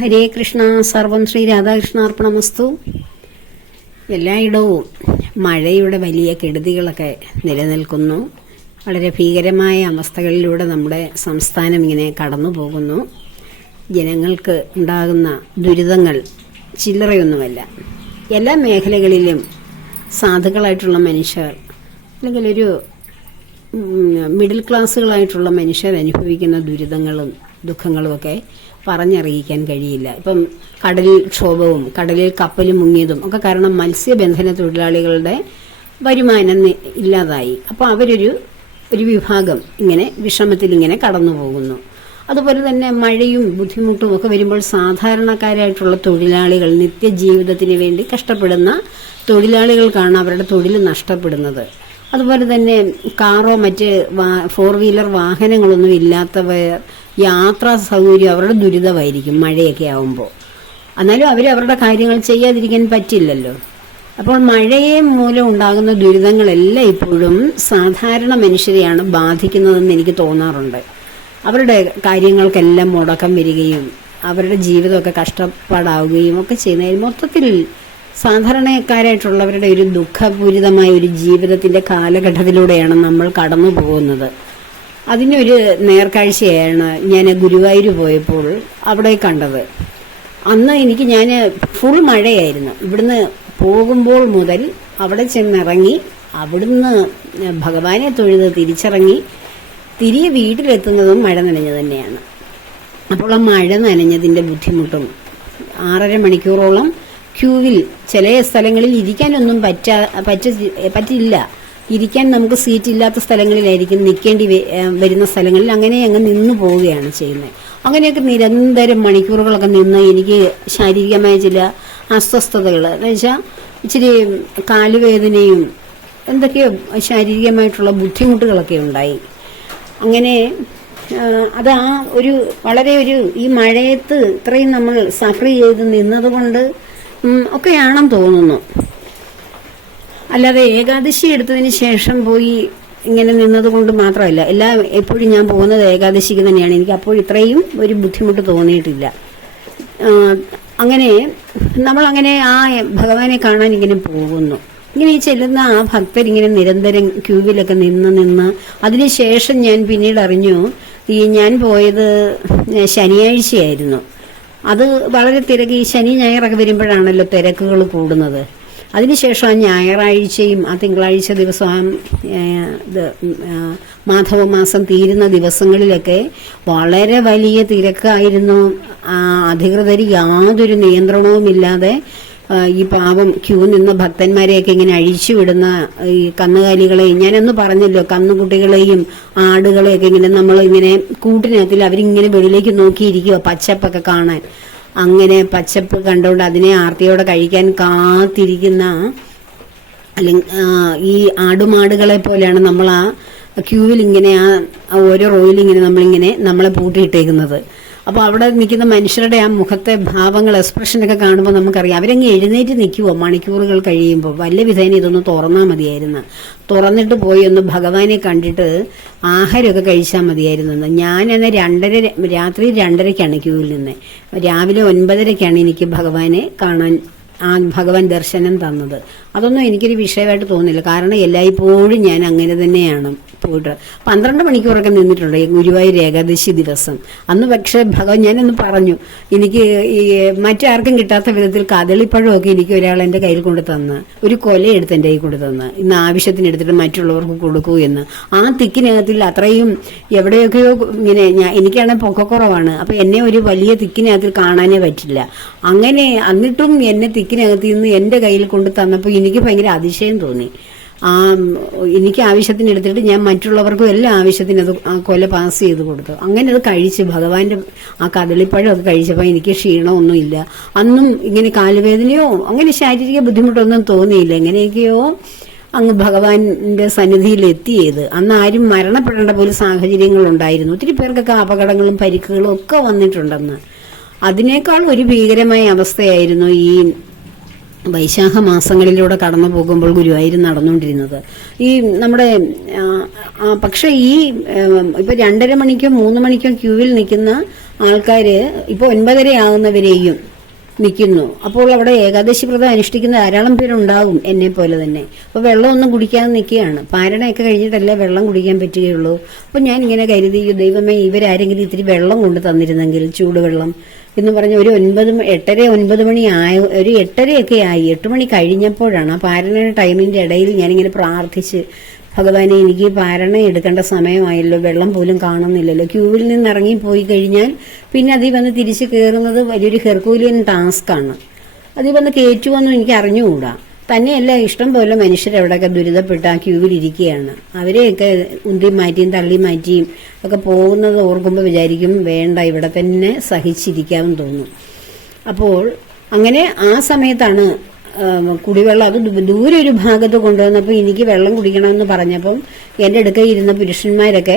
ഹരേ കൃഷ്ണ. സർവം ശ്രീ രാധാകൃഷ്ണാർപ്പണമസ്തു. എല്ലായിടവും മഴയുടെ വലിയ കെടുതികളൊക്കെ നിലനിൽക്കുന്നു. വളരെ ഭീകരമായ അവസ്ഥകളിലൂടെ നമ്മുടെ സംസ്ഥാനം ഇങ്ങനെ കടന്നു പോകുന്നു. ജനങ്ങൾക്ക് ഉണ്ടാകുന്ന ദുരിതങ്ങൾ ചില്ലറയൊന്നുമല്ല. എല്ലാ മേഖലകളിലും സാധുക്കളായിട്ടുള്ള മനുഷ്യർ അല്ലെങ്കിൽ ഒരു മിഡിൽ ക്ലാസ്സുകളായിട്ടുള്ള മനുഷ്യർ അനുഭവിക്കുന്ന ദുരിതങ്ങളും ദുഃഖങ്ങളുമൊക്കെ പറഞ്ഞറിയിക്കാൻ കഴിയില്ല. ഇപ്പം കടലിൽ ക്ഷോഭവും കടലിൽ കപ്പലും മുങ്ങിയതും ഒക്കെ കാരണം മത്സ്യബന്ധന തൊഴിലാളികളുടെ വരുമാനം ഇല്ലാതായി. അപ്പോൾ ഒരു വിഭാഗം ഇങ്ങനെ വിഷമത്തിൽ ഇങ്ങനെ കടന്നു പോകുന്നു. അതുപോലെ തന്നെ മഴയും ബുദ്ധിമുട്ടും ഒക്കെ വരുമ്പോൾ സാധാരണക്കാരായിട്ടുള്ള തൊഴിലാളികൾ, നിത്യജീവിതത്തിന് വേണ്ടി കഷ്ടപ്പെടുന്ന തൊഴിലാളികൾക്കാണ് അവരുടെ തൊഴിൽ നഷ്ടപ്പെടുന്നത്. അതുപോലെ തന്നെ കാറോ മറ്റ് 4 വീലർ വാഹനങ്ങളൊന്നും ഇല്ലാത്തവർ യാത്രാ സൗകര്യം അവരുടെ ദുരിതമായിരിക്കും മഴയൊക്കെ ആവുമ്പോൾ. എന്നാലും അവരുടെ കാര്യങ്ങൾ ചെയ്യാതിരിക്കാൻ പറ്റില്ലല്ലോ. അപ്പോൾ മഴയെ മൂലം ഉണ്ടാകുന്ന ദുരിതങ്ങളെല്ലാം ഇപ്പോഴും സാധാരണ മനുഷ്യരെയാണ് ബാധിക്കുന്നതെന്ന് എനിക്ക് തോന്നാറുണ്ട്. അവരുടെ കാര്യങ്ങൾക്കെല്ലാം മുടക്കം വരികയും അവരുടെ ജീവിതമൊക്കെ കഷ്ടപ്പാടാവുകയും ഒക്കെ ചെയ്യുന്നതിൽ മൊത്തത്തിൽ സാധാരണക്കാരായിട്ടുള്ളവരുടെ ഒരു ദുഃഖപൂരിതമായ ഒരു ജീവിതത്തിന്റെ കാലഘട്ടത്തിലൂടെയാണ് നമ്മൾ കടന്നു പോകുന്നത്. അതിനൊരു നേർക്കാഴ്ചയാണ് ഞാൻ ഗുരുവായൂർ പോയപ്പോൾ അവിടെ കണ്ടത്. അന്ന് ഞാൻ ഫുൾ മഴയായിരുന്നു. ഇവിടുന്ന് പോകുമ്പോൾ മുതൽ അവിടെ ചെന്നിറങ്ങി അവിടുന്ന് ഭഗവാനെ തൊഴുത് തിരിച്ചിറങ്ങി തിരികെ വീട്ടിലെത്തുന്നതും മഴ നനഞ്ഞു തന്നെയാണ്. അപ്പോൾ ആ മഴ നനഞ്ഞതിൻ്റെ ബുദ്ധിമുട്ടും 6.5 മണിക്കൂറോളം ക്യൂവിൽ ചില സ്ഥലങ്ങളിൽ ഇരിക്കാനൊന്നും പറ്റില്ല. ഇരിക്കാൻ നമുക്ക് സീറ്റ് ഇല്ലാത്ത സ്ഥലങ്ങളിലായിരിക്കും നിൽക്കേണ്ടി വരുന്ന സ്ഥലങ്ങളിൽ അങ്ങനെ അങ്ങ് നിന്നു പോവുകയാണ് ചെയ്യുന്നത്. അങ്ങനെയൊക്കെ നിരന്തരം മണിക്കൂറുകളൊക്കെ നിന്ന് എനിക്ക് ശാരീരികമായ ചില അസ്വസ്ഥതകൾ എന്ന് വെച്ചാൽ ഇച്ചിരി കാലുവേദനയും എന്തൊക്കെയോ ശാരീരികമായിട്ടുള്ള ബുദ്ധിമുട്ടുകളൊക്കെ ഉണ്ടായി. അങ്ങനെ അത് വളരെ ഈ മഴയത്ത് ഇത്രയും നമ്മൾ സഫർ ചെയ്ത് നിന്നതുകൊണ്ട് ഒക്കെയാണെന്ന് തോന്നുന്നു. അല്ലാതെ ഏകാദശി എടുത്തതിന് ശേഷം പോയി ഇങ്ങനെ നിന്നത് കൊണ്ട് മാത്രമല്ല. എപ്പോഴും ഞാൻ പോകുന്നത് ഏകാദശിക്ക് തന്നെയാണ്. എനിക്ക് അപ്പോൾ ഇത്രയും ഒരു ബുദ്ധിമുട്ട് തോന്നിയിട്ടില്ല. അങ്ങനെ നമ്മളങ്ങനെ ആ ഭഗവാനെ കാണാൻ ഇങ്ങനെ പോകുന്നു. ഇങ്ങനെ ഈ ചെല്ലുന്ന ആ ഭക്തരിങ്ങനെ നിരന്തരം ക്യൂവിലൊക്കെ നിന്ന് അതിനുശേഷം ഞാൻ പിന്നീട് അറിഞ്ഞു, ഞാൻ പോയത് ശനിയാഴ്ചയായിരുന്നു. അത് വളരെ തിരക്ക്, ശനി ഞായറൊക്കെ വരുമ്പോഴാണല്ലോ തിരക്കുകൾ കൂടുന്നത്. അതിനുശേഷം ആ ഞായറാഴ്ചയും ആ തിങ്കളാഴ്ച ദിവസം മാധവമാസം തീരുന്ന ദിവസങ്ങളിലൊക്കെ വളരെ വലിയ തിരക്കായിരുന്നു. അധികൃതർ യാതൊരു നിയന്ത്രണവുമില്ലാതെ ഈ പാവം ക്യൂ നിന്ന ഭക്തന്മാരെയൊക്കെ ഇങ്ങനെ അഴിച്ചുവിടുന്ന ഈ കന്നുകാലികളെയും, ഞാനൊന്ന് പറഞ്ഞല്ലോ, കന്നുകുട്ടികളെയും ആടുകളെയൊക്കെ ഇങ്ങനെ നമ്മളിങ്ങനെ കൂട്ടിനകത്തിൽ അവരിങ്ങനെ വെളിയിലേക്ക് നോക്കിയിരിക്കുക പച്ചപ്പൊക്കെ കാണാൻ. അങ്ങനെ പച്ചപ്പ് കണ്ടുകൊണ്ട് അതിനെ ആർത്തിയോടെ കഴിക്കാൻ കാത്തിരിക്കുന്ന ഈ ആടുമാടുകളെ പോലെയാണ് നമ്മൾ ആ ക്യൂവിൽ ഇങ്ങനെ ഓരോ റോയിൽ ഇങ്ങനെ നമ്മളെ പൂട്ടിയിട്ടേക്കുന്നത്. അപ്പോൾ അവിടെ നിൽക്കുന്ന മനുഷ്യരുടെ ആ മുഖത്തെ ഭാവങ്ങൾ, എക്സ്പ്രഷനൊക്കെ കാണുമ്പോൾ നമുക്കറിയാം അവരങ്ങ് എഴുന്നേറ്റ് നിൽക്കുമോ മണിക്കൂറുകൾ കഴിയുമ്പോൾ. വല്ല വിധേന ഇതൊന്ന് തുറന്നാൽ മതിയായിരുന്നു. തുറന്നിട്ട് പോയി ഒന്ന് ഭഗവാനെ കണ്ടിട്ട് ആഹാരമൊക്കെ കഴിച്ചാൽ മതിയായിരുന്നു. ഞാനെന്നെ രാത്രി 2:30 ക്യൂവിൽ നിന്ന് രാവിലെ 9:30 എനിക്ക് ഭഗവാനെ കാണാൻ ഭഗവാൻ ദർശനം തന്നത്. അതൊന്നും എനിക്കൊരു വിഷയമായിട്ട് തോന്നില്ല. കാരണം എല്ലായ്പ്പോഴും ഞാൻ അങ്ങനെ തന്നെയാണ് പോയിട്ട് 12 മണിക്കൂറൊക്കെ നിന്നിട്ടുണ്ട് ഗുരുവായൂർ ഏകാദശി ദിവസം. അന്ന് പക്ഷേ ഭഗവാൻ, ഞാനൊന്ന് പറഞ്ഞു, എനിക്ക് ഈ മറ്റാർക്കും കിട്ടാത്ത വിധത്തിൽ കദളിപ്പഴമൊക്കെ എനിക്ക് ഒരാൾ എൻ്റെ കയ്യിൽ കൊണ്ട് തന്ന്, ഒരു കൊലയെടുത്ത് എൻ്റെ കയ്യിൽ കൊണ്ട് തന്ന്, ഇന്ന് ആവശ്യത്തിന് എടുത്തിട്ട് മറ്റുള്ളവർക്ക് കൊടുക്കൂ എന്ന്. ആ തിക്കിനകത്തിൽ അത്രയും എവിടെയൊക്കെയോ ഇങ്ങനെ എനിക്കാണെങ്കിൽ പൊക്കക്കുറവാണ്. അപ്പം എന്നെ ഒരു വലിയ തിക്കിനകത്തിൽ കാണാനേ പറ്റില്ല. അങ്ങനെ എന്നിട്ടും എന്നെ തിക്കിനകത്ത് നിന്ന് എൻ്റെ കയ്യിൽ കൊണ്ട് തന്നപ്പോൾ എനിക്ക് ഭയങ്കര അതിശയം തോന്നി. എനിക്ക് ആവശ്യത്തിന് എടുത്തിട്ട് ഞാൻ മറ്റുള്ളവർക്കും എല്ലാ ആവശ്യത്തിന് അത് ആ കൊല പാസ് ചെയ്ത് കൊടുത്തു. അങ്ങനെ അത് കഴിച്ച് ഭഗവാന്റെ ആ കദളിപ്പഴം ഒക്കെ കഴിച്ചപ്പോൾ എനിക്ക് ക്ഷീണമൊന്നുമില്ല. അന്നും ഇങ്ങനെ കാലുവേദനയോ അങ്ങനെ ശാരീരിക ബുദ്ധിമുട്ടൊന്നും തോന്നിയില്ല. എങ്ങനെയൊക്കെയോ അങ്ങ് ഭഗവാന്റെ സന്നിധിയിൽ എത്തിയത്. അന്ന് ആരും മരണപ്പെടേണ്ട പോലും സാഹചര്യങ്ങളുണ്ടായിരുന്നു. ഒത്തിരി പേർക്കൊക്കെ അപകടങ്ങളും പരിക്കുകളും ഒക്കെ വന്നിട്ടുണ്ടെന്ന്. അതിനേക്കാൾ ഒരു ഭീകരമായ അവസ്ഥയായിരുന്നു ഈ വൈശാഖ മാസങ്ങളിലൂടെ കടന്നു പോകുമ്പോൾ ഗുരുവായൂർ നടന്നുകൊണ്ടിരുന്നത്. ഈ നമ്മുടെ പക്ഷെ ഈ ഇപ്പൊ 2:30 മണിക്കോ 3 മണിക്കോ ക്യൂവിൽ നിൽക്കുന്ന ആൾക്കാര് ഇപ്പൊ 9:30 ആകുന്നവരെയും നിൽക്കുന്നു. അപ്പോൾ അവിടെ ഏകാദശി വ്രതം അനുഷ്ഠിക്കുന്ന ധാരാളം പേരുണ്ടാകും എന്നെ പോലെ തന്നെ. അപ്പൊ വെള്ളമൊന്നും കുടിക്കാതെ നിൽക്കുകയാണ്. പാരണയൊക്കെ കഴിഞ്ഞിട്ടല്ലേ വെള്ളം കുടിക്കാൻ പറ്റുകയുള്ളൂ. അപ്പൊ ഞാൻ ഇങ്ങനെ കരുതി, ദൈവമേ, ഇവരാരെങ്കിലും ഇത്തിരി വെള്ളം കൊണ്ട് തന്നിരുന്നെങ്കിൽ, ചൂടുവെള്ളം എന്ന് പറഞ്ഞ് ഒരു 8:30-9 മണി ഒരു 8:30 ആയി. 8 മണി കഴിഞ്ഞപ്പോഴാണ് ആ പാരണ ടൈമിന്റെ ഇടയിൽ ഞാനിങ്ങനെ പ്രാർത്ഥിച്ച്, ഭഗവാനെ, എനിക്ക് പാരണ എടുക്കേണ്ട സമയമായല്ലോ, വെള്ളം പോലും കാണുന്നില്ലല്ലോ. ക്യൂവിൽ നിന്ന് ഇറങ്ങിപ്പോയി കഴിഞ്ഞാൽ പിന്നെ അതിൽ വന്ന് തിരിച്ച് കയറുന്നത് വലിയൊരു ഹെർക്കൂലിയൻ ടാസ്ക്കാണ്. അതിൽ വന്ന് കയറ്റുമെന്നും എനിക്ക് അറിഞ്ഞുകൂടാ. തന്നെയല്ല, ഇഷ്ടം പോലെ മനുഷ്യരവിടെയൊക്കെ ദുരിതപ്പെട്ട് ആ ക്യൂവിലിരിക്കുകയാണ്. അവരെയൊക്കെ ഉന്തി മാറ്റിയും തള്ളി മാറ്റിയും ഒക്കെ പോകുന്നത് ഓർക്കുമ്പോൾ വിചാരിക്കും, വേണ്ട, ഇവിടെ തന്നെ സഹിച്ചിരിക്കാമെന്ന് തോന്നും. അപ്പോൾ അങ്ങനെ ആ സമയത്താണ് കുടിവെള്ളം അത് ദൂരെ ഒരു ഭാഗത്ത് കൊണ്ടുവന്നപ്പോൾ എനിക്ക് വെള്ളം കുടിക്കണമെന്ന് പറഞ്ഞപ്പം എൻ്റെ അടുക്കൽ ഇരുന്ന പുരുഷന്മാരൊക്കെ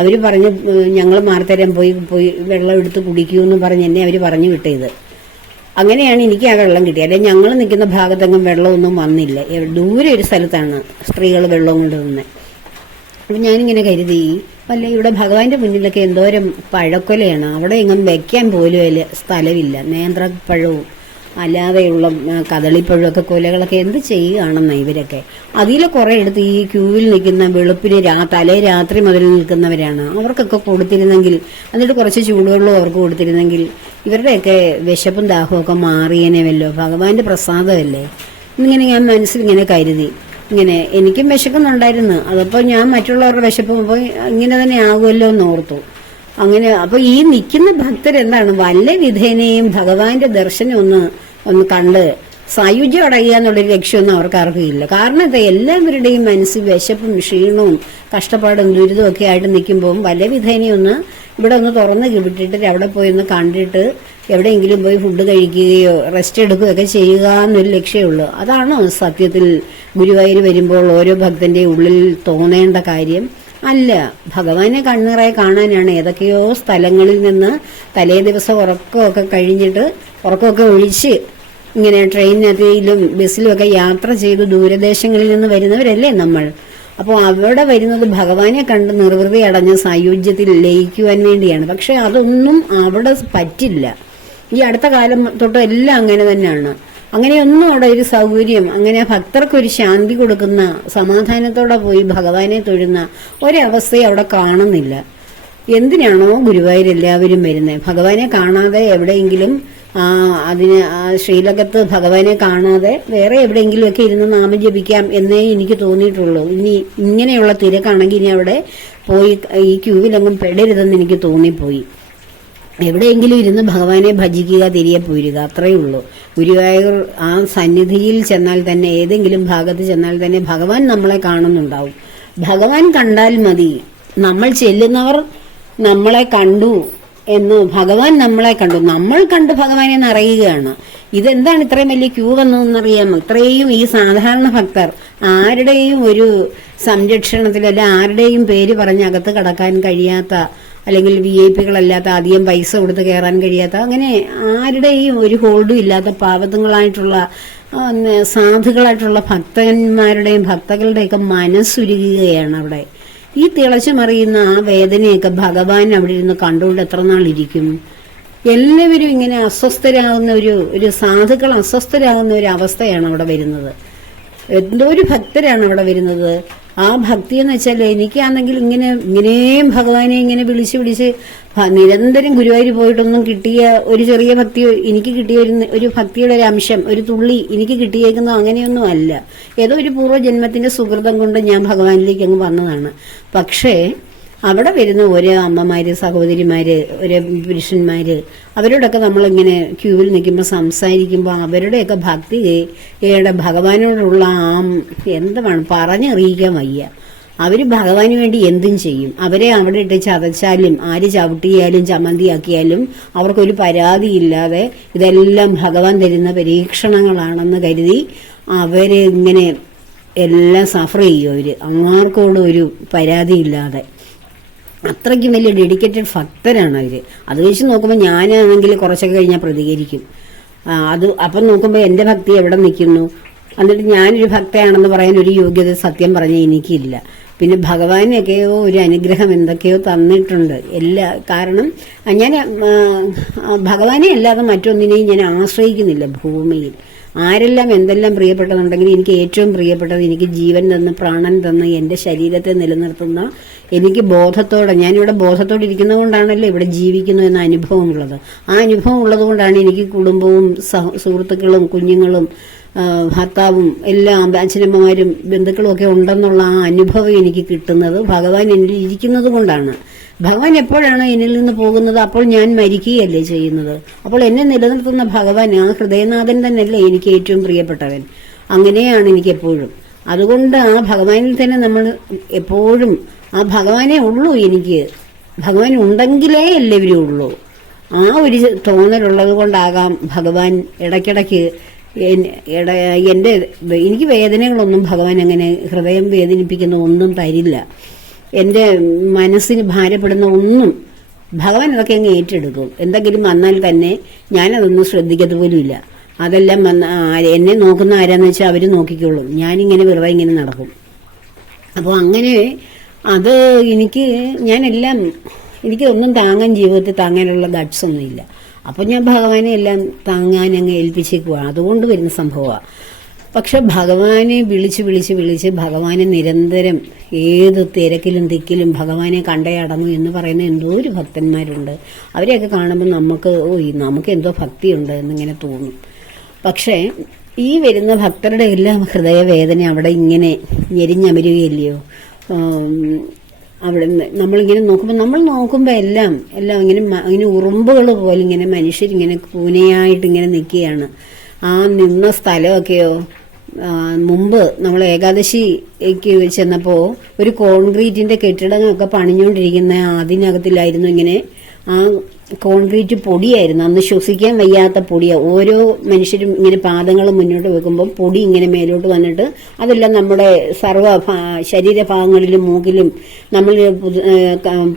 അവർ പറഞ്ഞ്, ഞങ്ങൾ മാർത്തരം പോയി വെള്ളം എടുത്ത് കുടിക്കൂ എന്ന് പറഞ്ഞ് എന്നെ അവർ പറഞ്ഞു വിട്ടത്. അങ്ങനെയാണ് എനിക്ക് ആ വെള്ളം കിട്ടിയത്. അല്ലെങ്കിൽ ഞങ്ങൾ നിൽക്കുന്ന ഭാഗത്തെങ്ങും വെള്ളമൊന്നും വന്നില്ല. ദൂരെ ഒരു സ്ഥലത്താണ് സ്ത്രീകൾ വെള്ളം കൊണ്ടുവന്നത്. അപ്പം ഞാനിങ്ങനെ കരുതി, അല്ല, ഇവിടെ ഭഗവാന്റെ മുന്നിലൊക്കെ എന്തോരം പഴക്കൊലയാണ്, അവിടെ എങ്ങും വെക്കാൻ പോലും സ്ഥലമില്ല. നേന്ത്രപ്പഴവും അല്ലാതെയുള്ള കദളിപ്പഴമൊക്കെ കൊലകളൊക്കെ എന്ത് ചെയ്യുകയാണെന്ന് ഇവരൊക്കെ. അതിൽ കുറെ എടുത്ത് ഈ ക്യൂവിൽ നിൽക്കുന്ന വെളുപ്പിന് തലേ രാത്രി മുതൽ നിൽക്കുന്നവരാണ്. അവർക്കൊക്കെ കൊടുത്തിരുന്നെങ്കിൽ, എന്നിട്ട് കുറച്ച് ചൂടുവെള്ളവും അവർക്ക് കൊടുത്തിരുന്നെങ്കിൽ ഇവരുടെയൊക്കെ വിശപ്പും ദാഹമൊക്കെ മാറിയേനെ വല്ലോ. ഭഗവാന്റെ പ്രസാദമല്ലേ. ഇങ്ങനെ ഞാൻ മനസ്സിലിങ്ങനെ കരുതി. ഇങ്ങനെ എനിക്കും വിശക്കുന്നുണ്ടായിരുന്നു. അതപ്പോൾ ഞാൻ മറ്റുള്ളവരുടെ വിശപ്പ് പോയി ഇങ്ങനെ തന്നെ ആകുമല്ലോ എന്ന് ഓർത്തു. അങ്ങനെ അപ്പൊ ഈ നിൽക്കുന്ന ഭക്തരെന്താണ്, വല്ല വിധേനയും ഭഗവാന്റെ ദർശനം ഒന്ന് കണ്ട് സായുജ്യം അടയുക എന്നുള്ളൊരു ലക്ഷ്യമൊന്നും അവർക്ക് ആർക്കില്ല. കാരണം എന്താ, എല്ലാവരുടെയും മനസ്സിൽ വിശപ്പും ക്ഷീണവും കഷ്ടപ്പാടും ദുരിതവും ഒക്കെ ആയിട്ട് നിൽക്കുമ്പോൾ വല്ല വിധേനയൊന്ന് ഇവിടെ ഒന്ന് തുറന്ന് വിട്ടിട്ട് അവിടെ പോയി ഒന്ന് കണ്ടിട്ട് എവിടെയെങ്കിലും പോയി ഫുഡ് കഴിക്കുകയോ റെസ്റ്റ് എടുക്കുകയൊക്കെ ചെയ്യുക എന്നൊരു ലക്ഷ്യമുള്ളൂ. അതാണോ സത്യത്തിൽ ഗുരുവായൂർ വരുമ്പോൾ ഓരോ ഭക്തന്റെ ഉള്ളിൽ തോന്നേണ്ട കാര്യം? അല്ല, ഭഗവാനെ കണ്ണീറായി കാണാനാണ് ഏതൊക്കെയോ സ്ഥലങ്ങളിൽ നിന്ന് തലേ ദിവസം ഉറക്കമൊക്കെ കഴിഞ്ഞിട്ട് ഉറക്കമൊക്കെ ഒഴിച്ച് ഇങ്ങനെ ട്രെയിനിനകത്തിലും ബസ്സിലും ഒക്കെ യാത്ര ചെയ്ത് ദൂരദേശങ്ങളിൽ നിന്ന് വരുന്നവരല്ലേ നമ്മൾ. അപ്പോൾ അവിടെ വരുന്നത് ഭഗവാനെ കണ്ട് നിർവൃതി അടഞ്ഞ് സായുജ്യത്തിൽ ലയിക്കുവാൻ വേണ്ടിയാണ്. പക്ഷെ അതൊന്നും അവിടെ പറ്റില്ല. ഈ അടുത്ത കാലം തൊട്ട് എല്ലാം അങ്ങനെ തന്നെയാണ്. അങ്ങനെയൊന്നും അവിടെ ഒരു സൗകര്യം, അങ്ങനെ ഭക്തർക്കൊരു ശാന്തി കൊടുക്കുന്ന, സമാധാനത്തോടെ പോയി ഭഗവാനെ തൊഴുന്ന ഒരവസ്ഥയെ അവിടെ കാണുന്നില്ല. എന്തിനാണോ ഗുരുവായൂർ എല്ലാവരും വരുന്നത്? ഭഗവാനെ കാണാതെ എവിടെയെങ്കിലും ശ്രീലകത്ത് ഭഗവാനെ കാണാതെ വേറെ എവിടെയെങ്കിലുമൊക്കെ ഇരുന്ന് നാമം ജപിക്കാം എന്നേ എനിക്ക് തോന്നിയിട്ടുള്ളൂ. ഇനി ഇങ്ങനെയുള്ള തിരക്കാണെങ്കിൽ ഇനി അവിടെ പോയി ഈ ക്യൂവിലെങ്ങും പെടരുതെന്ന് എനിക്ക് തോന്നിപ്പോയി. എവിടെയെങ്കിലും ഇരുന്ന് ഭഗവാനെ ഭജിക്കുക, തിരികെ പോരുക, അത്രയേ ഉള്ളൂ. ഗുരുവായൂർ ആ സന്നിധിയിൽ ചെന്നാൽ തന്നെ, ഏതെങ്കിലും ഭാഗത്ത് ചെന്നാൽ തന്നെ ഭഗവാൻ നമ്മളെ കാണുന്നുണ്ടാവും. ഭഗവാൻ കണ്ടാൽ മതി. നമ്മൾ ചെല്ലുന്നവർ നമ്മളെ കണ്ടു എന്ന്, ഭഗവാൻ നമ്മളെ കണ്ടു, നമ്മൾ കണ്ട് ഭഗവാനെ നിറയുകയാണ്. ഇതെന്താണ് ഇത്രയും വലിയ ക്യൂ വന്നതെന്നറിയാമോ? ഇത്രയും ഈ സാധാരണ ഭക്തർ ആരുടെയും ഒരു സംരക്ഷണത്തിലല്ല, ആരുടെയും പേര് പറഞ്ഞ് അകത്ത് കടക്കാൻ കഴിയാത്ത, അല്ലെങ്കിൽ VIP-കളല്ലാത്ത, അധികം പൈസ കൊടുത്ത് കയറാൻ കഴിയാത്ത, അങ്ങനെ ആരുടെയും ഒരു ഹോൾഡും ഇല്ലാത്ത പാവങ്ങളായിട്ടുള്ള സാധുക്കളായിട്ടുള്ള ഭക്തന്മാരുടെയും ഭക്തകളുടെയൊക്കെ മനസ്സുരുകുകയാണ് അവിടെ. ഈ തിളച്ചു മറിയുന്ന ആ വേദനയൊക്കെ ഭഗവാൻ അവിടെ ഇരുന്ന് കണ്ടുകൊണ്ട് എത്ര നാളിരിക്കും? എല്ലാവരും ഇങ്ങനെ അസ്വസ്ഥരാകുന്ന ഒരു സാധുക്കൾ അസ്വസ്ഥരാകുന്ന ഒരു അവസ്ഥയാണ് അവിടെ വരുന്നത്. എന്തോ ഒരു ഭക്തരാണ് അവിടെ വരുന്നത്. ആ ഭക്തി എന്ന് വെച്ചാൽ, എനിക്കാണെങ്കിൽ ഇങ്ങനെയും ഭഗവാനെ ഇങ്ങനെ വിളിച്ച് നിരന്തരം ഗുരുവായൂർ പോയിട്ടൊന്നും കിട്ടിയ ഒരു ചെറിയ ഭക്തി, എനിക്ക് കിട്ടിയ ഒരു ഭക്തിയുടെ ഒരു അംശം, ഒരു തുള്ളി എനിക്ക് കിട്ടിയേക്കുന്നോ അങ്ങനെയൊന്നും അല്ല. ഏതോ ഒരു പൂർവ്വജന്മത്തിന്റെ സുഹൃതം കൊണ്ട് ഞാൻ ഭഗവാനിലേക്ക് അങ്ങ് വന്നതാണ്. പക്ഷേ അവിടെ വരുന്ന ഓരോ അമ്മമാര്, സഹോദരിമാര്, ഓരോ പുരുഷന്മാര്, അവരോടൊക്കെ നമ്മളിങ്ങനെ ക്യൂവിൽ നിൽക്കുമ്പോൾ സംസാരിക്കുമ്പോൾ അവരുടെയൊക്കെ ഭക്തിയുടെ ഭഗവാനോടുള്ള എന്താണ് പറഞ്ഞറിയിക്കാൻ വയ്യ. അവര് ഭഗവാന് വേണ്ടി എന്തും ചെയ്യും. അവരെ അവിടെ ഇട്ട് ചതച്ചാലും ആര് ചവിട്ടിയാലും ചമ്മന്തിയാക്കിയാലും അവർക്കൊരു പരാതിയില്ലാതെ ഇതെല്ലാം ഭഗവാൻ തരുന്ന പരീക്ഷണങ്ങളാണെന്ന് കരുതി അവര് ഇങ്ങനെ എല്ലാം സഫർ ചെയ്യും. അവര് അങ്ങാർക്കോടും ഒരു പരാതിയില്ലാതെ അത്രയ്ക്കും വലിയ ഡെഡിക്കേറ്റഡ് ഭക്തരാണ് അവര്. അത് വെച്ച് നോക്കുമ്പോൾ ഞാനാണെങ്കിൽ കുറച്ചൊക്കെ കഴിഞ്ഞാൽ പ്രതികരിക്കും. അത് അപ്പം നോക്കുമ്പോൾ എൻ്റെ ഭക്തി എവിടെ നിൽക്കുന്നു? എന്നിട്ട് ഞാനൊരു ഭക്തയാണെന്ന് പറയാൻ ഒരു യോഗ്യത സത്യം പറഞ്ഞ എനിക്കില്ല. പിന്നെ ഭഗവാനൊക്കെയോ ഒരു അനുഗ്രഹം എന്തൊക്കെയോ തന്നിട്ടുണ്ട്. കാരണം ഞാൻ ഭഗവാനെ അല്ലാതെ മറ്റൊന്നിനെയും ഞാൻ ആശ്രയിക്കുന്നില്ല ഭൂമിയിൽ. ആരെല്ലാം എന്തെല്ലാം പ്രിയപ്പെട്ടതുണ്ടെങ്കിൽ എനിക്ക് ഏറ്റവും പ്രിയപ്പെട്ടത് എനിക്ക് ജീവൻ തന്ന് പ്രാണൻ തന്ന് എൻ്റെ ശരീരത്തെ നിലനിർത്തുന്ന എനിക്ക് ബോധത്തോടെ, ഞാനിവിടെ ബോധത്തോടെ ഇരിക്കുന്നത് കൊണ്ടാണല്ലോ ഇവിടെ ജീവിക്കുന്നു എന്ന അനുഭവമുള്ളത്. ആ അനുഭവം ഉള്ളത് കൊണ്ടാണ് എനിക്ക് കുടുംബവും സുഹൃത്തുക്കളും കുഞ്ഞുങ്ങളും ഭർത്താവും എല്ലാം അച്ഛനമ്മമാരും ബന്ധുക്കളും ഒക്കെ ഉണ്ടെന്നുള്ള ആ അനുഭവം എനിക്ക് കിട്ടുന്നത് ഭഗവാൻ എന്നിൽ ഇരിക്കുന്നത് കൊണ്ടാണ്. ഭഗവാൻ എപ്പോഴാണ് എന്നിൽ നിന്ന് പോകുന്നത് അപ്പോൾ ഞാൻ മരിക്കുകയല്ലേ ചെയ്യുന്നത്. അപ്പോൾ എന്നെ നിലനിർത്തുന്ന ഭഗവാൻ, ആ ഹൃദയനാഥൻ തന്നെയല്ലേ എനിക്ക് ഏറ്റവും പ്രിയപ്പെട്ടവൻ. അങ്ങനെയാണ് എനിക്ക് എപ്പോഴും. അതുകൊണ്ട് ആ ഭഗവാനിൽ തന്നെ നമ്മൾ എപ്പോഴും ആ ഭഗവാനേ ഉള്ളൂ. എനിക്ക് ഭഗവാൻ ഉണ്ടെങ്കിലേ എല്ലാവരും ഉള്ളൂ. ആ ഒരു തോന്നലുള്ളത് കൊണ്ടാകാം ഭഗവാൻ ഇടയ്ക്കിടയ്ക്ക് എനിക്ക് വേദനകളൊന്നും ഭഗവാൻ അങ്ങനെ ഹൃദയം വേദനിപ്പിക്കുന്ന ഒന്നും തരില്ല. എൻ്റെ മനസ്സിന് ഭാരപ്പെടുന്ന ഒന്നും ഭഗവാൻ അതൊക്കെ അങ്ങ് ഏറ്റെടുക്കും. എന്തെങ്കിലും വന്നാൽ തന്നെ ഞാനതൊന്നും ശ്രദ്ധിക്കത്ത് പോലുമില്ല. അതെല്ലാം എന്നെ നോക്കുന്ന ആരാന്ന് വെച്ചാൽ അവർ നോക്കിക്കോളും. ഞാനിങ്ങനെ വെറുതെ ഇങ്ങനെ നടക്കും. അപ്പോൾ അങ്ങനെ അത് എനിക്ക് ഒന്നും താങ്ങാൻ, ജീവിതത്തിൽ താങ്ങാനുള്ള ഗട്ട്സ് ഒന്നുമില്ല. അപ്പോൾ ഞാൻ ഭഗവാനെ എല്ലാം താങ്ങാൻ അങ്ങ് ഏൽപ്പിച്ചേക്കുവാണ്. അതുകൊണ്ട് വരുന്ന സംഭവമാണ്. പക്ഷെ ഭഗവാനെ വിളിച്ച് ഭഗവാനെ നിരന്തരം ഏത് തിരക്കിലും തിക്കിലും ഭഗവാനെ കണ്ടേ അടങ്ങും എന്ന് പറയുന്ന എന്തോ ഒരു ഭക്തന്മാരുണ്ട്. അവരെയൊക്കെ കാണുമ്പോൾ നമുക്ക് എന്തോ ഭക്തിയുണ്ട് എന്നിങ്ങനെ തോന്നും. പക്ഷേ ഈ വരുന്ന ഭക്തരുടെ എല്ലാം ഹൃദയവേദന അവിടെ ഇങ്ങനെ ഞെരിഞ്ഞമരുകയില്ലയോ? അവിടെ നമ്മളിങ്ങനെ നോക്കുമ്പോൾ എല്ലാം ഇങ്ങനെ ഉറുമ്പുകൾ പോലെ ഇങ്ങനെ മനുഷ്യരിങ്ങനെ കൂനയായിട്ടിങ്ങനെ നിൽക്കുകയാണ്. ആ നിന്ന സ്ഥലമൊക്കെയോ മുമ്പ് നമ്മൾ ഏകാദശിക്ക് ചെന്നപ്പോൾ ഒരു കോൺക്രീറ്റിന്റെ കെട്ടിടങ്ങളൊക്കെ പണിഞ്ഞുകൊണ്ടിരിക്കുന്ന അതിനകത്തിലായിരുന്നു ഇങ്ങനെ ആ കോൺക്രീറ്റ് പൊടിയായിരുന്നു. അന്ന് ശ്വസിക്കാൻ വയ്യാത്ത പൊടിയാണ്. ഓരോ മനുഷ്യരും ഇങ്ങനെ പാദങ്ങൾ മുന്നോട്ട് വെക്കുമ്പോൾ പൊടി ഇങ്ങനെ മേലോട്ട് വന്നിട്ട് അതെല്ലാം നമ്മുടെ ശരീരഭാഗങ്ങളിലും മൂക്കിലും നമ്മൾ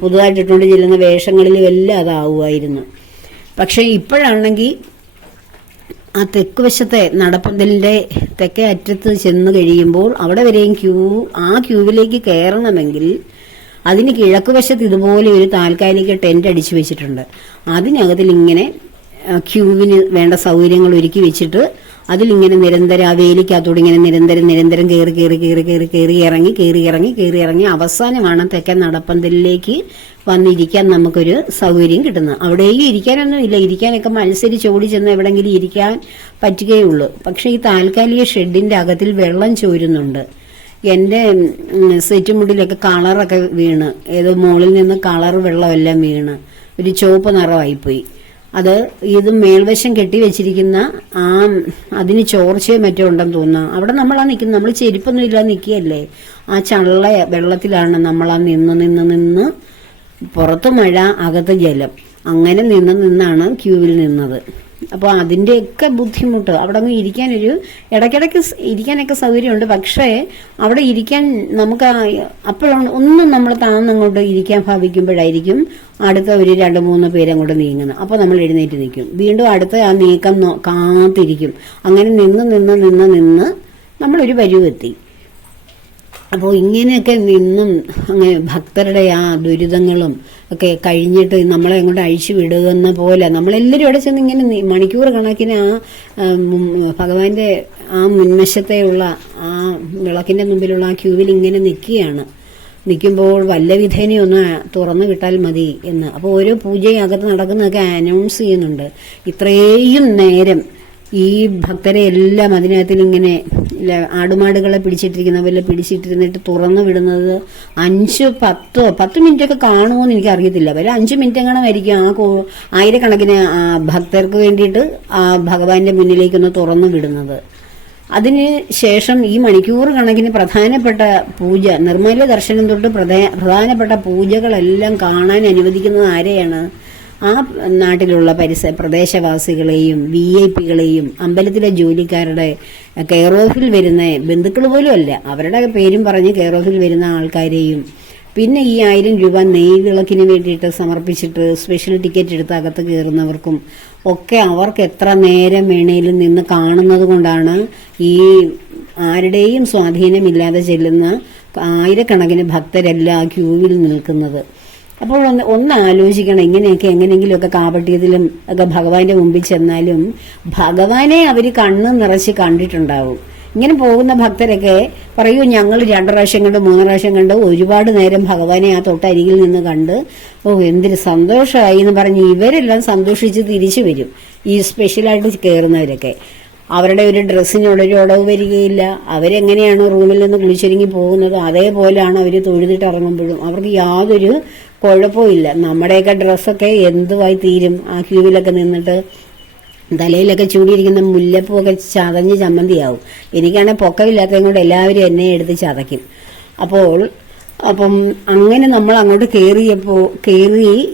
പുതുതായിട്ടിട്ടുകൊണ്ട് ചെല്ലുന്ന വേഷങ്ങളിലും എല്ലാം അതാവുമായിരുന്നു. പക്ഷെ ഇപ്പോഴാണെങ്കിൽ ആ തെക്ക് വശത്തെ നടപ്പന്തലിന്റെ തെക്കേ അറ്റത്ത് ചെന്ന് കഴിയുമ്പോൾ അവിടെ വരെയും ആ ക്യൂവിലേക്ക് കയറണമെങ്കിൽ അതിന് കിഴക്കുവശത്ത് ഇതുപോലെ ഒരു താൽക്കാലിക ടെന്റ് അടിച്ചു വെച്ചിട്ടുണ്ട്. അതിനകത്തിൽ ഇങ്ങനെ ക്യൂവിന് വേണ്ട സൗകര്യങ്ങൾ ഒരുക്കി വെച്ചിട്ട് അതിലിങ്ങനെ നിരന്തരം ആ വേലിക്കകത്തോട് ഇങ്ങനെ നിരന്തരം കയറി ഇറങ്ങി അവസാനമാണ് തെക്കൻ നടപ്പന്തലിലേക്ക് വന്നിരിക്കാൻ നമുക്കൊരു സൗകര്യം കിട്ടുന്നത്. അവിടേക്ക് ഇരിക്കാനൊന്നുമില്ല. ഇരിക്കാനൊക്കെ മത്സരിച്ച് ഓടി ചെന്ന് എവിടെങ്കിലും ഇരിക്കാൻ പറ്റുകയുള്ളൂ. പക്ഷെ ഈ താൽക്കാലിക ഷെഡിന്റെ അകത്തിൽ വെള്ളം ചോരുന്നുണ്ട്. എൻ്റെ സെറ്റുമുടിലൊക്കെ കളറൊക്കെ വീണ്, ഏതോ മുകളിൽ നിന്ന് കളർ വെള്ളമെല്ലാം വീണ് ഒരു ചുവപ്പ് നിറമായിപ്പോയി. ഇത് മേൽവശം കെട്ടിവെച്ചിരിക്കുന്ന അതിന് ചോർച്ചയോ മറ്റോ ഉണ്ടെന്ന് തോന്നുന്നു. അവിടെ നമ്മളാ നിൽക്കുന്നത്. നമ്മൾ ചെരുപ്പൊന്നും ഇല്ലാതെ നിൽക്കുകയല്ലേ. ആ ചള്ള വെള്ളത്തിലാണ് നമ്മളാ നിന്ന് പുറത്ത് മഴ അകത്ത് ജലം, അങ്ങനെ നിന്നാണ് ക്യൂവിൽ നിന്നത്. അപ്പോൾ അതിൻ്റെയൊക്കെ ബുദ്ധിമുട്ട്. അവിടെ നിന്ന് ഇടയ്ക്കിടയ്ക്ക് ഇരിക്കാനൊക്കെ സൗകര്യമുണ്ട്. പക്ഷേ അവിടെ ഇരിക്കാൻ നമുക്ക് അപ്പോഴാണ് ഒന്നും നമ്മൾ താന്നങ്ങോട്ട് ഇരിക്കാൻ ഭാവിക്കുമ്പോഴായിരിക്കും അടുത്ത ഒരു 2-3 പേരങ്ങോട്ട് നീങ്ങുന്നത്. അപ്പോൾ നമ്മൾ എഴുന്നേറ്റ് നിൽക്കും. വീണ്ടും അടുത്ത ആ നീക്കം കാത്തിരിക്കും. അങ്ങനെ നിന്ന് നമ്മളൊരു പരുവെത്തി. അപ്പോൾ ഇങ്ങനെയൊക്കെ അങ്ങനെ ഭക്തരുടെ ആ ദുരിതങ്ങളും ഒക്കെ കഴിഞ്ഞിട്ട് നമ്മളെ അങ്ങോട്ട് അഴിച്ചു വിടുന്ന പോലെ നമ്മളെല്ലാവരും അവിടെ ചെന്ന് ഇങ്ങനെ മണിക്കൂർ കണക്കിന് ആ ഭഗവാന്റെ ആ മുൻവശത്തെയുള്ള ആ വിളക്കിന്റെ മുമ്പിലുള്ള ആ ക്യൂവിൽ ഇങ്ങനെ നിൽക്കുമ്പോൾ വല്ല വിധേനയൊന്ന് തുറന്നു വിട്ടാൽ മതി എന്ന്. അപ്പോൾ ഓരോ പൂജയും അകത്ത് നടക്കുന്നതൊക്കെ അനൗൺസ് ചെയ്യുന്നുണ്ട്. ഇത്രയും നേരം ഈ ഭക്തരെ എല്ലാം അതിനകത്തിൽ ഇങ്ങനെ ആടുമാടുകളെ പിടിച്ചിട്ടിരിക്കുന്ന പോലെ പിടിച്ചിട്ടിരുന്നിട്ട് തുറന്നു വിടുന്നത് 5-10 മിനിറ്റൊക്കെ കാണുമോ എന്ന് എനിക്കറിയത്തില്ല. വല്ല 5 മിനിറ്റ് എങ്ങനെയായിരിക്കും ആയിരക്കണക്കിന് ഭക്തർക്ക് വേണ്ടിയിട്ട് ആ ഭഗവാന്റെ മുന്നിലേക്കൊന്ന് തുറന്നു വിടുന്നത്. അതിന് ശേഷം ഈ മണിക്കൂർ കണക്കിന് പ്രധാനപ്പെട്ട പൂജ, നിർമ്മല ദർശനം തൊട്ട് പ്രധാനപ്പെട്ട പൂജകളെല്ലാം കാണാൻ അനുവദിക്കുന്നത് ആരെയാണ്? ആ നാട്ടിലുള്ള പ്രദേശവാസികളെയും VIP-കളെയും അമ്പലത്തിലെ ജോലിക്കാരുടെ കെയർ ഓഫിൽ വരുന്ന ബന്ധുക്കൾ പോലും അല്ല, അവരുടെ പേരും പറഞ്ഞ് കെയർ ഓഫിൽ വരുന്ന ആൾക്കാരെയും പിന്നെ ഈ 1000 രൂപ നെയ് വിളക്കിന് വേണ്ടിയിട്ട് സമർപ്പിച്ചിട്ട് സ്പെഷ്യൽ ടിക്കറ്റ് എടുത്ത് അകത്ത് കയറുന്നവർക്കും ഒക്കെ അവർക്ക് എത്ര നേരം വേണേലും നിന്ന് കാണുന്നത് കൊണ്ടാണ് ഈ ആരുടെയും സ്വാധീനമില്ലാതെ ചെല്ലുന്ന ആയിരക്കണക്കിന് ഭക്തരെല്ലാം ആ ക്യൂവിൽ നിൽക്കുന്നത്. അപ്പോൾ ഒന്ന് ആലോചിക്കണം, ഇങ്ങനെയൊക്കെ എങ്ങനെയെങ്കിലുമൊക്കെ കാപട്യത്തിലും ഒക്കെ ഭഗവാന്റെ മുമ്പിൽ ചെന്നാലും ഭഗവാനെ അവർ കണ്ണ് നിറച്ച് കണ്ടിട്ടുണ്ടാവും. ഇങ്ങനെ പോകുന്ന ഭക്തരൊക്കെ പറയൂ, ഞങ്ങൾ 2 പ്രാവശ്യം കണ്ട് 3 പ്രാവശ്യം കണ്ട് ഒരുപാട് നേരം ഭഗവാനെ ആ തൊട്ടരികിൽ നിന്ന് കണ്ട് എന്തൊരു സന്തോഷമായി എന്ന് പറഞ്ഞ് ഇവരെല്ലാം സന്തോഷിച്ച് തിരിച്ചു വരും. ഈ സ്പെഷ്യലായിട്ട് കയറുന്നവരൊക്കെ അവരുടെ ഒരു ഡ്രസ്സിനോടൊരു ഉടവ് വരികയില്ല. അവരെങ്ങനെയാണ് റൂമിൽ നിന്ന് കുളിച്ചൊരുങ്ങി പോകുന്നത് അതേപോലെയാണ് അവർ തൊഴുതിട്ട് ഇറങ്ങുമ്പോഴും അവർക്ക് യാതൊരു കുഴപ്പമില്ല. നമ്മുടെയൊക്കെ ഡ്രസ്സൊക്കെ എന്തുവായി തീരും ആ ക്യൂവിലൊക്കെ നിന്നിട്ട്. തലയിലൊക്കെ ചൂടിയിരിക്കുന്ന മുല്ലപ്പൂവൊക്കെ ചതഞ്ഞ് ചമ്മന്തിയാവും. എനിക്കാണെങ്കിൽ പൊക്കമില്ലാത്തതും കൊണ്ട് എല്ലാവരും എന്നെ എടുത്ത് ചതയ്ക്കും. അപ്പം അങ്ങനെ നമ്മൾ അങ്ങോട്ട് കയറി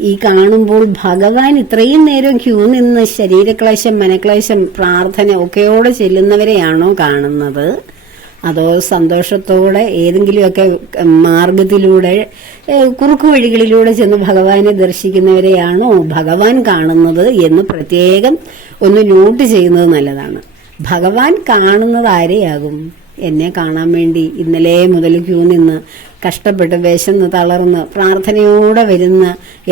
ഈ കാണുമ്പോൾ ഭഗവാൻ ഇത്രയും നേരം ക്യൂ നിന്ന് ശരീരക്ലേശം മനക്ലേശം പ്രാർത്ഥന ഒക്കെയോടെ ചെല്ലുന്നവരെയാണോ കാണുന്നത്, അതോ സന്തോഷത്തോടെ ഏതെങ്കിലുമൊക്കെ മാർഗത്തിലൂടെ കുറുക്കു വഴികളിലൂടെ ചെന്ന് ഭഗവാനെ ദർശിക്കുന്നവരെയാണോ ഭഗവാൻ കാണുന്നത് എന്ന് പ്രത്യേകം ഒന്ന് നോട്ട് ചെയ്യുന്നത് നല്ലതാണ്. ഭഗവാൻ കാണുന്നത് ആരെയാകും? എന്നെ കാണാൻ വേണ്ടി ഇന്നലെ മുതൽ ക്യൂ നിന്ന് കഷ്ടപ്പെട്ട് വിശന്ന് തളർന്ന് പ്രാർത്ഥനയോടെ വരുന്ന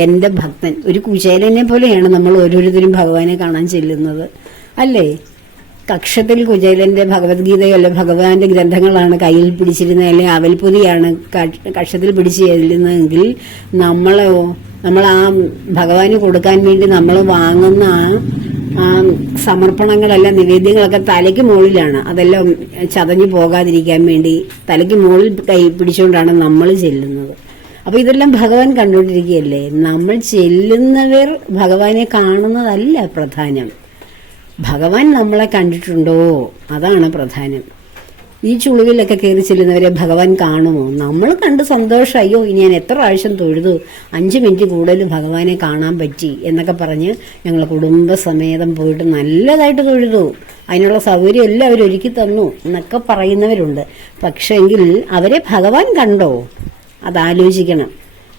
എൻ്റെ ഭക്തൻ. ഒരു കുചേലനെ പോലെയാണ് നമ്മൾ ഓരോരുത്തരും ഭഗവാനെ കാണാൻ ചെല്ലുന്നത്, അല്ലേ? കക്ഷത്തിൽ കുചേലന്റെ ഭഗവത്ഗീതയോ അല്ലെ ഭഗവാന്റെ ഗ്രന്ഥങ്ങളാണ് കയ്യിൽ പിടിച്ചിരുന്നത്, അല്ലെങ്കിൽ അവൽപ്പൊതിയാണ് കക്ഷത്തിൽ പിടിച്ച് ചെല്ലുന്നതെങ്കിൽ നമ്മൾ ആ ഭഗവാന് കൊടുക്കാൻ വേണ്ടി നമ്മൾ വാങ്ങുന്ന ആ സമർപ്പണങ്ങളെല്ലാം നിവേദ്യങ്ങളൊക്കെ തലയ്ക്ക് മുകളിലാണ്. അതെല്ലാം ചതഞ്ഞു പോകാതിരിക്കാൻ വേണ്ടി തലയ്ക്ക് മുകളിൽ കൈ പിടിച്ചുകൊണ്ടാണ് നമ്മൾ ചെല്ലുന്നത്. അപ്പൊ ഇതെല്ലാം ഭഗവാൻ കണ്ടുകൊണ്ടിരിക്കുകയല്ലേ. നമ്മൾ ചെല്ലുന്നവർ ഭഗവാനെ കാണുന്നതല്ല പ്രധാനം, ഭഗവാൻ നമ്മളെ കണ്ടിട്ടുണ്ടോ അതാണ് പ്രധാനം. ഈ ചുളിവിലൊക്കെ കയറി ചെല്ലുന്നവരെ ഭഗവാൻ കാണുമോ? നമ്മൾ കണ്ട് സന്തോഷം, അയ്യോ ഞാൻ എത്ര പ്രാവശ്യം തൊഴുതു, 5 മിനിറ്റ് കൂടുതൽ ഭഗവാനെ കാണാൻ പറ്റി എന്നൊക്കെ പറഞ്ഞ് ഞങ്ങൾ കുടുംബസമേതം പോയിട്ട് നല്ലതായിട്ട് തൊഴുതു, അതിനുള്ള സൗകര്യം എല്ലാം അവർ ഒരുക്കി തന്നു എന്നൊക്കെ പറയുന്നവരുണ്ട്. പക്ഷെങ്കിൽ അവരെ ഭഗവാൻ കണ്ടോ? അതാലോചിക്കണം.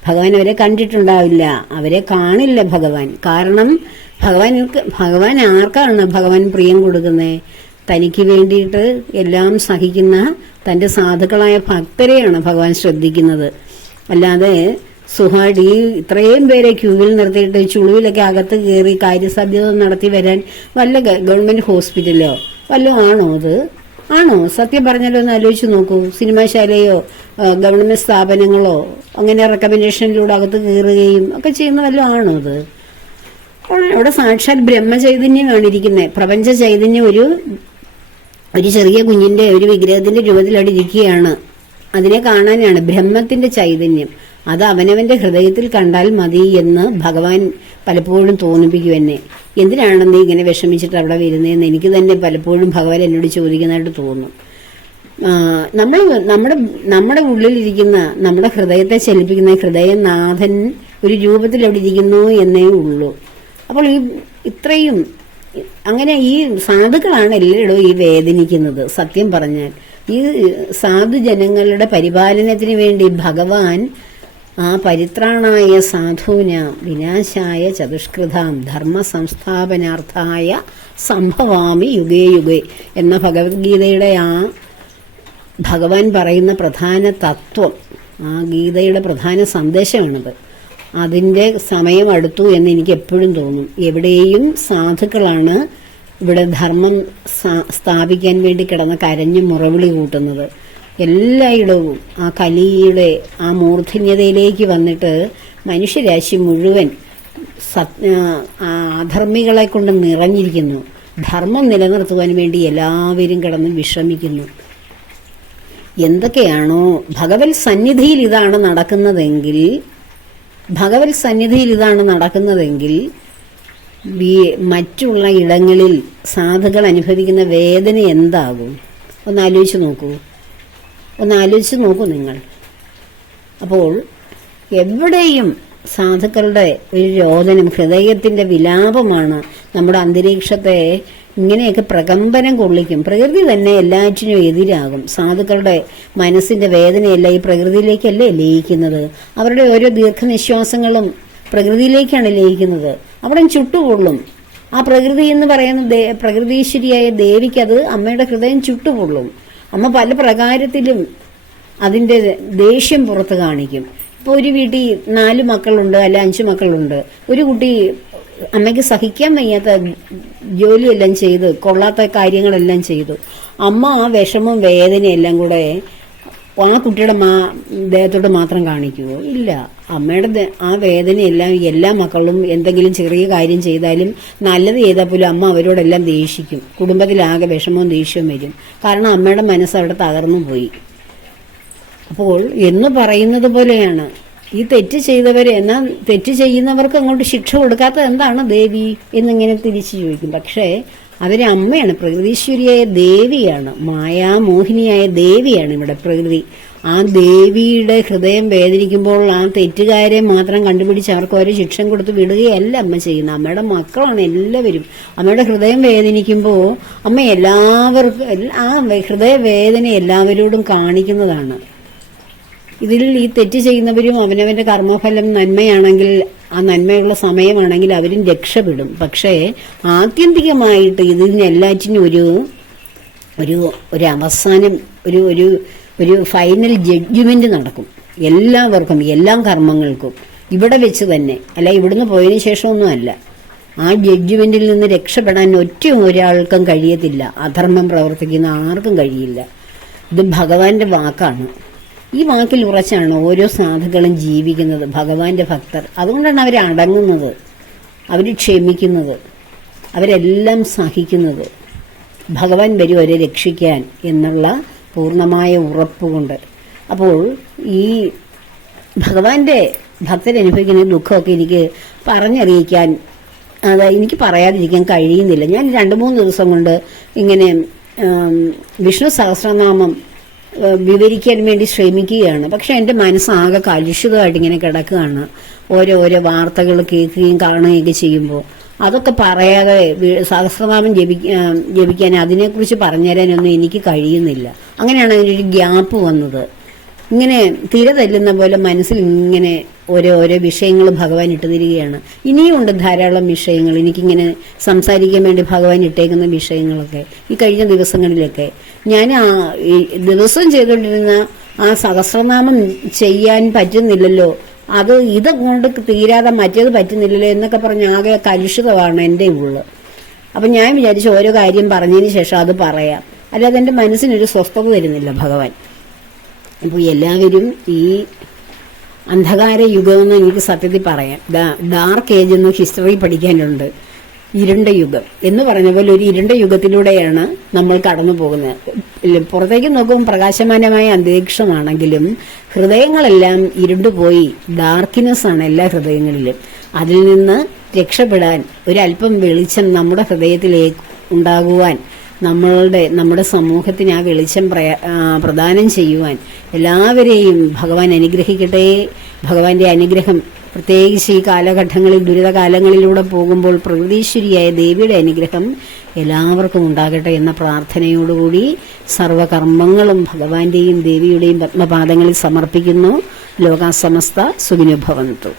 ഭഗവാൻ അവരെ കണ്ടിട്ടുണ്ടാവില്ല, അവരെ കാണില്ല ഭഗവാൻ. കാരണം ഭഗവാൻ ആർക്കാണ് ഭഗവാൻ പ്രിയം കൊടുക്കുന്നത്? തനിക്ക് വേണ്ടിയിട്ട് എല്ലാം സഹിക്കുന്ന തൻ്റെ സാധുക്കളായ ഭക്തരെയാണ് ഭഗവാൻ ശ്രദ്ധിക്കുന്നത്. അല്ലാതെ സുഖമായിട്ട് ഈ ഇത്രയും പേരെ ക്യൂവിൽ നിർത്തിയിട്ട് ചുളിവിലൊക്കെ അകത്ത് കയറി കാര്യസാധ്യത നടത്തി വരാൻ വല്ല ഗവൺമെൻറ് ഹോസ്പിറ്റലോ വല്ലതും ആണോ? അത് ആണോ? സത്യം പറഞ്ഞാലോ ഒന്ന് ആലോചിച്ച് നോക്കൂ. സിനിമാശാലയോ ഗവൺമെൻറ് സ്ഥാപനങ്ങളോ അങ്ങനെ റെക്കമെൻഡേഷനിലൂടെ അകത്ത് കയറുകയും ഒക്കെ ചെയ്യുന്ന വല്ലതും ആണോ അത്? അവിടെ സാക്ഷാൽ ബ്രഹ്മചൈതന്യമാണ് ഇരിക്കുന്നത്. പ്രപഞ്ച ചൈതന്യം ഒരു ചെറിയ കുഞ്ഞിന്റെ ഒരു വിഗ്രഹത്തിന്റെ രൂപത്തിൽ അവിടെ ഇരിക്കുകയാണ്. അതിനെ കാണാനാണ് ബ്രഹ്മത്തിന്റെ ചൈതന്യം. അത് അവനവന്റെ ഹൃദയത്തിൽ കണ്ടാൽ മതി എന്ന് ഭഗവാൻ പലപ്പോഴും തോന്നിപ്പിക്കും എന്നെ. എന്തിനാണ് നീ ഇങ്ങനെ വിഷമിച്ചിട്ട് അവിടെ വരുന്നതെന്ന് എനിക്ക് തന്നെ പലപ്പോഴും ഭഗവാൻ എന്നോട് ചോദിക്കുന്നതായിട്ട് തോന്നും. നമ്മുടെ ഉള്ളിലിരിക്കുന്ന നമ്മുടെ ഹൃദയത്തെ ചലിപ്പിക്കുന്ന ഹൃദയനാഥൻ ഒരു രൂപത്തിൽ അവിടെ ഇരിക്കുന്നു എന്നേ ഉള്ളൂ. അപ്പോൾ ഇത്രയും അങ്ങനെ ഈ സാധുക്കളാണ് എല്ലായിടവും ഈ വേദനിക്കുന്നത്. സത്യം പറഞ്ഞാൽ ഈ സാധുജനങ്ങളുടെ പരിപാലനത്തിന് വേണ്ടി ഭഗവാൻ ആ പരിത്രാണായ സാധൂന വിനാശായ ചതുഷ്കൃതാം ധർമ്മ സംസ്ഥാപനാർത്ഥായ സംഭവാമി യുഗേ യുഗേ എന്ന ഭഗവത്ഗീതയുടെ ആ ഭഗവാൻ പറയുന്ന പ്രധാന തത്വം, ആ ഗീതയുടെ പ്രധാന സന്ദേശമാണത്. അതിൻ്റെ സമയം അടുത്തു എന്ന് എനിക്ക് എപ്പോഴും തോന്നും. എവിടെയും സാധുക്കളാണ് ഇവിടെ ധർമ്മം സ്ഥാപിക്കാൻ വേണ്ടി കിടന്ന് കരഞ്ഞു മുറവിളി കൂട്ടുന്നത്. എല്ലായിടവും ആ കലിയുടെ ആ മൂർധന്യതയിലേക്ക് വന്നിട്ട് മനുഷ്യരാശി മുഴുവൻ അധർമ്മികളെ കൊണ്ട് നിറഞ്ഞിരിക്കുന്നു. ധർമ്മം നിലനിർത്തുവാൻ വേണ്ടി എല്ലാവരും കിടന്ന് വിശ്രമിക്കുന്നു. എന്തൊക്കെയാണോ ഭഗവത് സന്നിധിയിൽ ഇതാണ് നടക്കുന്നതെങ്കിൽ മറ്റുള്ള ഇടങ്ങളിൽ സാധുക്കൾ അനുഭവിക്കുന്ന വേദന എന്താകും? ഒന്ന് ആലോചിച്ച് നോക്കൂ നിങ്ങൾ. അപ്പോൾ എവിടെയും സാധുക്കളുടെ ഒരു രോദനം, ഹൃദയത്തിന്റെ വിലാപമാണ് നമ്മുടെ അന്തരീക്ഷത്തെ ഇങ്ങനെയൊക്കെ പ്രകമ്പനം കൊള്ളിക്കും. പ്രകൃതി തന്നെ എല്ലാറ്റിനും എതിരാകും. സാധുക്കളുടെ മനസ്സിന്റെ വേദനയല്ല ഈ പ്രകൃതിയിലേക്കല്ലേ ലയിക്കുന്നത്. അവരുടെ ഓരോ ദീർഘനിശ്വാസങ്ങളും പ്രകൃതിയിലേക്കാണ് ലയിക്കുന്നത്. അവിടെ ചുട്ടുപൊള്ളും. ആ പ്രകൃതി എന്ന് പറയുന്ന പ്രകൃതീശ്വരിയായ ദേവിക്കത് അമ്മയുടെ ഹൃദയം ചുട്ടുപൊള്ളും. അമ്മ പല പ്രകാരത്തിലും അതിന്റെ ദേഷ്യം പുറത്ത് കാണിക്കും. ഇപ്പോൾ ഒരു വീട്ടിൽ 4 മക്കളുണ്ട്, അല്ല 5 മക്കളുണ്ട്. ഒരു കുട്ടി അമ്മയ്ക്ക് സഹിക്കാൻ വയ്യാത്ത ജോലിയെല്ലാം ചെയ്ത്, കൊള്ളാത്ത കാര്യങ്ങളെല്ലാം ചെയ്തു. അമ്മ ആ വിഷമവും വേദനയെല്ലാം കൂടെ ആ കുട്ടിയുടെ ദേഹത്തോട് മാത്രം കാണിക്കുമോ? ഇല്ല. അമ്മയുടെ ആ വേദനയെല്ലാം എല്ലാ മക്കളും എന്തെങ്കിലും ചെറിയ കാര്യം ചെയ്താലും, നല്ലത് ചെയ്താൽ പോലും അമ്മ അവരോടെല്ലാം ദേഷിക്കും. കുടുംബത്തിലാകെ വിഷമവും ദേഷ്യവും വരും. കാരണം അമ്മയുടെ മനസ്സ് അവിടെ തകർന്നു പോയി. അപ്പോൾ എന്ന് പറയുന്നത് പോലെയാണ് ഈ തെറ്റ് ചെയ്തവരെ. എന്നാൽ തെറ്റ് ചെയ്യുന്നവർക്ക് അങ്ങോട്ട് ശിക്ഷ കൊടുക്കാത്തത് എന്താണ് ദേവി എന്നിങ്ങനെ തിരിച്ചു ചോദിക്കും. പക്ഷേ അവരെ അമ്മയാണ്, പ്രകൃതീശ്വരിയായ ദേവിയാണ്, മായാമോഹിനിയായ ദേവിയാണ് ഇവിടെ പ്രകൃതി. ആ ദേവിയുടെ ഹൃദയം വേദനിക്കുമ്പോൾ ആ തെറ്റുകാരെ മാത്രം കണ്ടുപിടിച്ച് അവർക്ക് ഓരോ ശിക്ഷ കൊടുത്ത് വിടുകയല്ല അമ്മ ചെയ്യുന്നത്. അമ്മയുടെ മക്കളാണ് എല്ലാവരും. അമ്മയുടെ ഹൃദയം വേദനിക്കുമ്പോൾ അമ്മ എല്ലാവർക്കും ആ ഹൃദയ വേദന എല്ലാവരോടും കാണിക്കുന്നതാണ്. ഇതിൽ ഈ തെറ്റ് ചെയ്യുന്നവരും അവനവന്റെ കർമ്മഫലം നന്മയാണെങ്കിൽ, ആ നന്മയുള്ള സമയമാണെങ്കിൽ അവരും രക്ഷപ്പെടും. പക്ഷേ ആത്യന്തികമായിട്ട് ഇതിനെല്ലാറ്റിനും ഒരു അവസാനം, ഒരു ഫൈനൽ ജഡ്ജ്മെന്റ് നടക്കും എല്ലാവർക്കും, എല്ലാ കർമ്മങ്ങൾക്കും ഇവിടെ വെച്ച് തന്നെ. അല്ല, ഇവിടുന്ന് പോയതിനു ശേഷമൊന്നും അല്ല. ആ ജഡ്ജ്മെന്റിൽ നിന്ന് രക്ഷപ്പെടാൻ ഒരാൾക്കും കഴിയത്തില്ല. അധർമ്മം പ്രവർത്തിക്കുന്ന ആർക്കും കഴിയില്ല. ഇത് ഭഗവാന്റെ വാക്കാണ്. ഈ വാക്കിൽ ഉറച്ചാണ് ഓരോ സാധുക്കളും ജീവിക്കുന്നത്, ഭഗവാന്റെ ഭക്തർ. അതുകൊണ്ടാണ് അവർ അടങ്ങുന്നത്, അവർ ക്ഷമിക്കുന്നത്, അവരെല്ലാം സഹിക്കുന്നത്. ഭഗവാൻ വരും അവരെ രക്ഷിക്കാൻ എന്നുള്ള പൂർണ്ണമായ ഉറപ്പുകൊണ്ട്. അപ്പോൾ ഈ ഭഗവാന്റെ ഭക്തരനുഭവിക്കുന്ന ദുഃഖമൊക്കെ എനിക്ക് പറഞ്ഞറിയിക്കാൻ, എനിക്ക് പറയാതിരിക്കാൻ കഴിയുന്നില്ല. ഞാൻ 2-3 ദിവസം കൊണ്ട് ഇങ്ങനെ വിഷ്ണു സഹസ്രനാമം വിവരിക്കാൻ വേണ്ടി ശ്രമിക്കുകയാണ്. പക്ഷെ എൻ്റെ മനസ്സാകെ കലുഷിതമായിട്ട് ഇങ്ങനെ കിടക്കുകയാണ്. ഓരോ വാർത്തകൾ കേൾക്കുകയും കാണുകയൊക്കെ ചെയ്യുമ്പോൾ അതൊക്കെ പറയാതെ സഹസ്രനാമം ജപിക്കാൻ, അതിനെക്കുറിച്ച് പറഞ്ഞുതരാനൊന്നും എനിക്ക് കഴിയുന്നില്ല. അങ്ങനെയാണ് അതിനൊരു ഗ്യാപ്പ് വന്നത്. ഇങ്ങനെ തിര തല്ലുന്ന പോലെ മനസ്സിൽ ഇങ്ങനെ ഓരോ വിഷയങ്ങൾ ഭഗവാൻ ഇട്ട് തരികയാണ്. ഇനിയുമുണ്ട് ധാരാളം വിഷയങ്ങൾ എനിക്കിങ്ങനെ സംസാരിക്കാൻ വേണ്ടി ഭഗവാൻ ഇട്ടേക്കുന്ന വിഷയങ്ങളൊക്കെ. ഈ കഴിഞ്ഞ ദിവസങ്ങളിലൊക്കെ ഞാൻ ദിവസവും ചെയ്തുകൊണ്ടിരുന്ന ആ സഹസ്രനാമം ചെയ്യാൻ പറ്റുന്നില്ലല്ലോ, ഇതുകൊണ്ട് തീരാതെ മറ്റേത് പറ്റുന്നില്ലല്ലോ എന്നൊക്കെ പറഞ്ഞ് ആകെ കലുഷിതമാണ് എൻ്റെ ഉള്ളു. അപ്പം ഞാൻ വിചാരിച്ചു ഓരോ കാര്യം പറഞ്ഞതിന് ശേഷം അത് പറയാം. അല്ലാതെ എൻ്റെ മനസ്സിനൊരു സ്വസ്ഥത തരുന്നില്ല ഭഗവാൻ. അപ്പോൾ എല്ലാവരും ഈ അന്ധകാര യുഗമെന്ന് എനിക്ക് സത്യത്തിൽ പറയാം. ഡാർക്ക് ഏജ് എന്ന് ഹിസ്റ്ററി പഠിക്കാനുണ്ട്. ഇരുണ്ട യുഗം എന്ന് പറഞ്ഞ പോലെ ഒരു ഇരുണ്ട യുഗത്തിലൂടെയാണ് നമ്മൾ കടന്നു പോകുന്നത്. പുറത്തേക്ക് നോക്കുമ്പോൾ പ്രകാശമാനമായ അന്തരീക്ഷമാണെങ്കിലും ഹൃദയങ്ങളെല്ലാം ഇരുണ്ടുപോയി. ഡാർക്ക്നെസ് ആണ് എല്ലാ ഹൃദയങ്ങളിലും. അതിൽ നിന്ന് രക്ഷപ്പെടാൻ ഒരല്പം വെളിച്ചം നമ്മുടെ ഹൃദയത്തിലേക്ക് ഉണ്ടാകുവാൻ, നമ്മുടെ സമൂഹത്തിന് ആ വെളിച്ചം പ്രദാനം ചെയ്യുവാൻ എല്ലാവരെയും ഭഗവാൻ അനുഗ്രഹിക്കട്ടെ. ഭഗവാന്റെ അനുഗ്രഹം പ്രത്യേകിച്ച് ഈ കാലഘട്ടങ്ങളിൽ, ദുരിതകാലങ്ങളിലൂടെ പോകുമ്പോൾ പ്രകൃതീശ്വരിയായ ദേവിയുടെ അനുഗ്രഹം എല്ലാവർക്കും ഉണ്ടാകട്ടെ എന്ന പ്രാർത്ഥനയോടുകൂടി സർവകർമ്മങ്ങളും ഭഗവാന്റെയും ദേവിയുടെയും പത്മപാദങ്ങളിൽ സമർപ്പിക്കുന്നു. ലോകാ സമസ്ത സുഖിനോ ഭവന്തു.